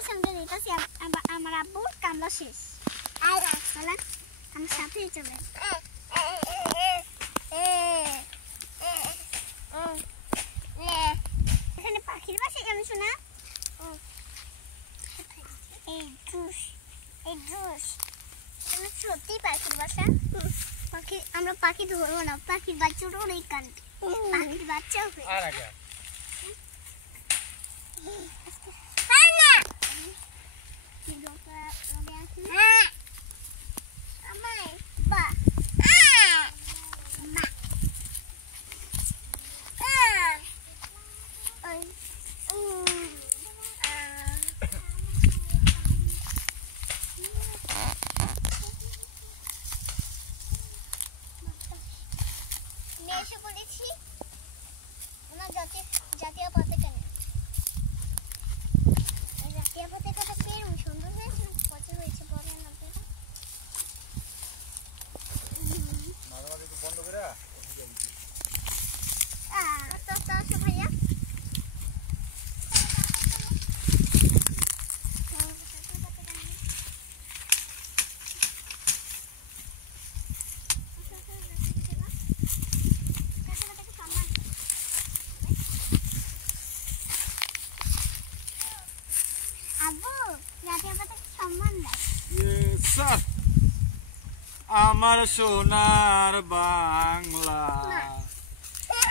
আমার আব্বুর কামলা শেষ চলেন আমার সাথেই চলেন এখানে পাখির বাসা কেন শোনা সত্যি পাখির বাসা পাখি আমরা পাখি ধরবো না পাখির বাচ্চাটা অনেক কান্দে পাখির বাচ্চাও এসে বলেছি ওনার জাতীয় পতাকা নেই জাতীয় পতাকাটা পেরুন সুন্দর হয়েছে পচা হয়েছে বলেন আপনারা বন্ধ করে ভাইয়া আমার সোনার বাংলা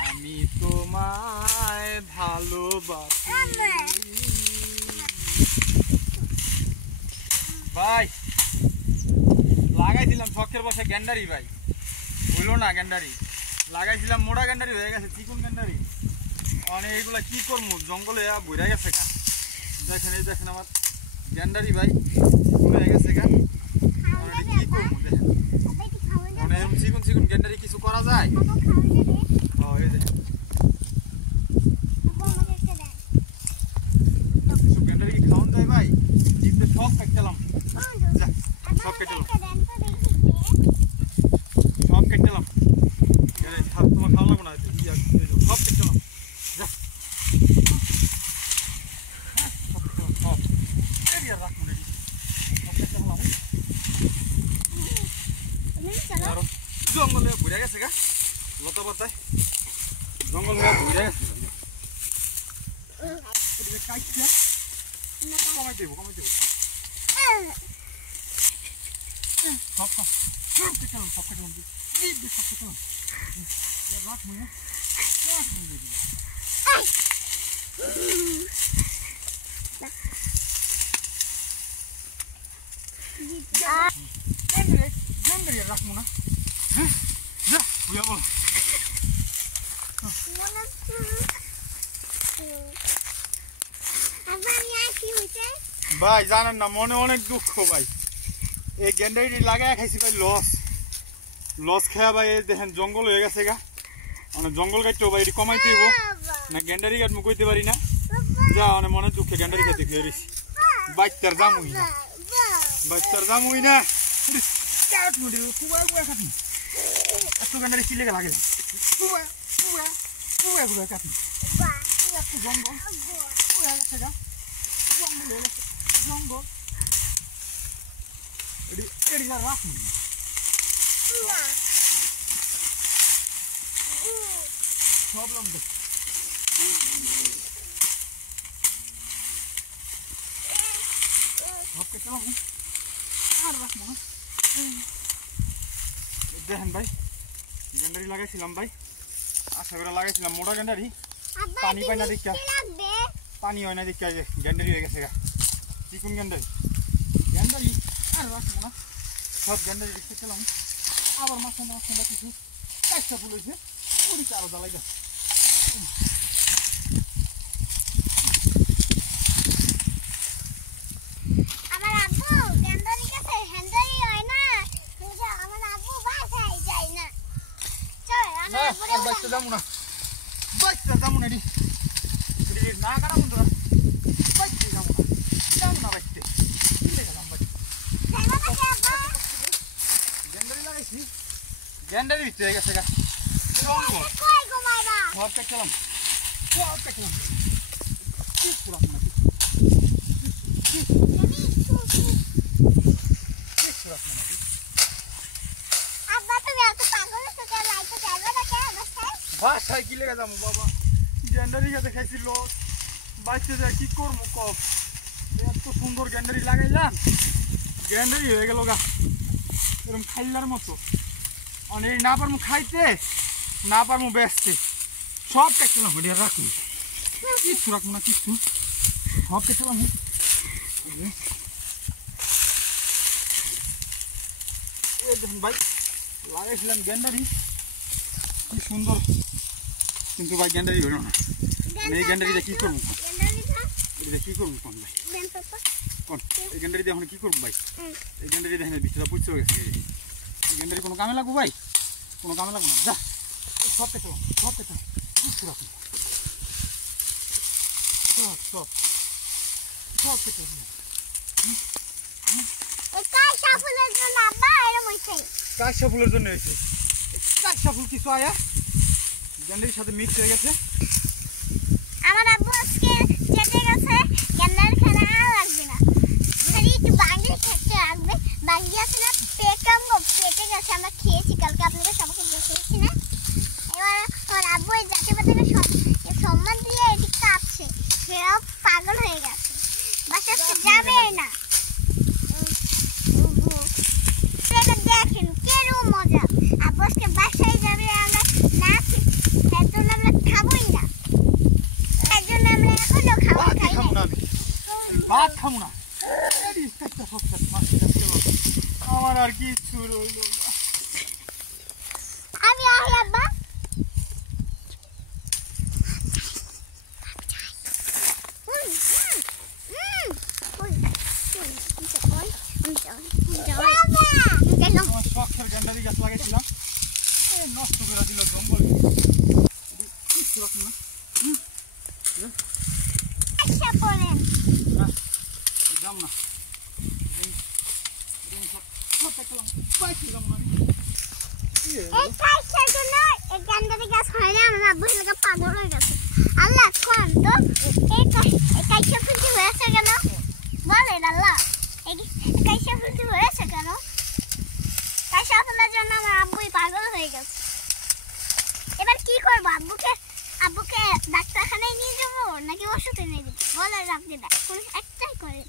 আমি তোমায় ভালোবাসি ভাই লাগাইছিলাম শখের বসে গ্যান্ডারি ভাই হইল না গ্যান্ডারি লাগাইছিলাম মোড়া গ্যান্ডারি হয়ে গেছে চিকুন গ্যান্ডারি অনেক এইগুলা কি করবো জঙ্গলে বইরা গেছে গা দেখেন এই দেখেন আমার গ্যান্ডারি ভাই হয়ে গেছে গা কি করবো দেখেন চিকুন চিকুন গ্যান্ডারি কিছু করা যায় গ্যান্ডারি কি খাওয়ান যায় ভাই জিপে সব কেটেলাম সব কেটেলাম সব কেটেলাম তোমার খাওয়া লাগবো না সব কেটেলাম জঙ্গলে ঘুরে গেছে গা লতা পাতায় জঙ্গল ঘুরে গেছে কমাই দেবো সব কেটেলাম সব কেটেলাম রাখ মনে রাখবো না ভাই জানেন না মনে অনেক দুঃখ ভাই এই গ্যান্ডারি লাগাই খাইছি ভাই লস খেয়া ভাই দেখেন জঙ্গল হয়ে গেছে গা মানে জঙ্গল কাটতেও ভাই এটি কমাইতে হইব না গ্যান্ডারি কাটবো কইতে পারি না যা অনেক মনে দুঃখে গ্যান্ডারি খাইতে খেয়ে রয়েছি বাইকটার জামুই না এত গ্যান্ডারি কি লেগে লাগে কাটি জঙ্গল জঙ্গল এটি রাখুন প্রবলেম সব কেটেলাম আর রাখবো না দেখেন ভাই গ্যান্ডারি লাগাইছিলাম ভাই আশা করে লাগাইছিলাম মোটা গ্যান্ডারি পানি পাই না দেখা পানি হয় না দেখা গ্যান্ডারি হয়ে গেছে গা চিকুন গ্যান্ডারি আর রাখবো না সব গ্যান্ডারি দেখতে খেলাম আবার মাথা কিছু একটা ফুল হয়েছে ওদিকে আরো জ্বালাই গেছে যাবো না বাইকটা যাবো না না কাটা বন্ধুরা বাইকতে যাবো না বাইকতে গ্যান্ডারি লাগাইছি গ্যান্ডারি ভিতরে হয়ে গেছে গা সব কেটলাম লেগে যাবো বাবা, গ্যান্ডারি গাছে খাইছি লস, বাইতে যায় কি করবো কব, এত সুন্দর গ্যান্ডারি লাগাইলাম, গ্যান্ডারি হয়ে গেল গা এরকম খাইলার মতো। অনেক না পারবো খাইতে, না পারবো বেচতে, সব কেটে হরিয়া রাখুন, কিচ্ছু রাখবো না, কিচ্ছু সব কেটে দেখুন ভাই লাগাইছিলাম গ্যান্ডারি কি সুন্দর, কিন্তু ভাই গ্যান্ডারি হলো না। এই গ্যান্ডারিটা কি করবো, এটা কি করবো কোন ভাই, কোন এই গ্যান্ডারি দিয়ে এখন কি করবো ভাই, এই গ্যান্ডারি দেখেন ভিতরে পুষতে গেছে, এই গ্যান্ডারি কোনো কামে লাগবো ভাই, কোনো কামে লাগবো না, যা সব কেটে সব কেটে কিচ্ছু রাখুন, সব সব সব কেটে কাশা ফুলের জন্য এসে কাশা ফুল কিছু আয়া গ্যান্ডারির সাথে মিক্স হয়ে গেছে। আমার আব্বু আজকে চেটে গেছে, গ্যান্ডারি খানা লাগবে না, খালি একটু বাঙ্গি খেতে লাগবে, বাঙ্গি আছে না পেটে গেছে, আমরা খেয়েছি কালকে আপনাদের সবাইকে দেখিয়েছি না। এবার আমার আব্বু এই জাতীয় পাতাকে সম্মান দিয়ে এটি কাঁপছে, সেও পাগল হয়ে গেছে, বাসা যাবে না। দেখেন কেরম মজা, আব্বু আজকে বাসায় যাবে, আমরা না তার জন্য আমরা খাবোই না, তার জন্য আমরা এখনো খাই না, ভাত খাবো না, আমার আর কিচ্ছু রইল না। আমি আব্বা শখের গ্যান্ডারি গাছ লাগাইছিলাম, নষ্ট করে দিল জঙ্গল, কিচ্ছু রাখুন না, যাম না পাগল হয়ে গেছে। আল্লাহ কোন তো এই কাইসা ফুলটি হয়েছে কেন বলেন, আল্লাহ এই কাইসা ফুলটি হয়েছে কেন? কাইসা ফুলের জন্য আমার আব্বুই পাগল হয়ে গেছে। এবার কি করবো, আব্বুকে ডাক্তারখানায় নিয়ে যাবো নাকি ওষুধে নিয়ে যাবো বলেন আপনি, কোন একটাই করেন।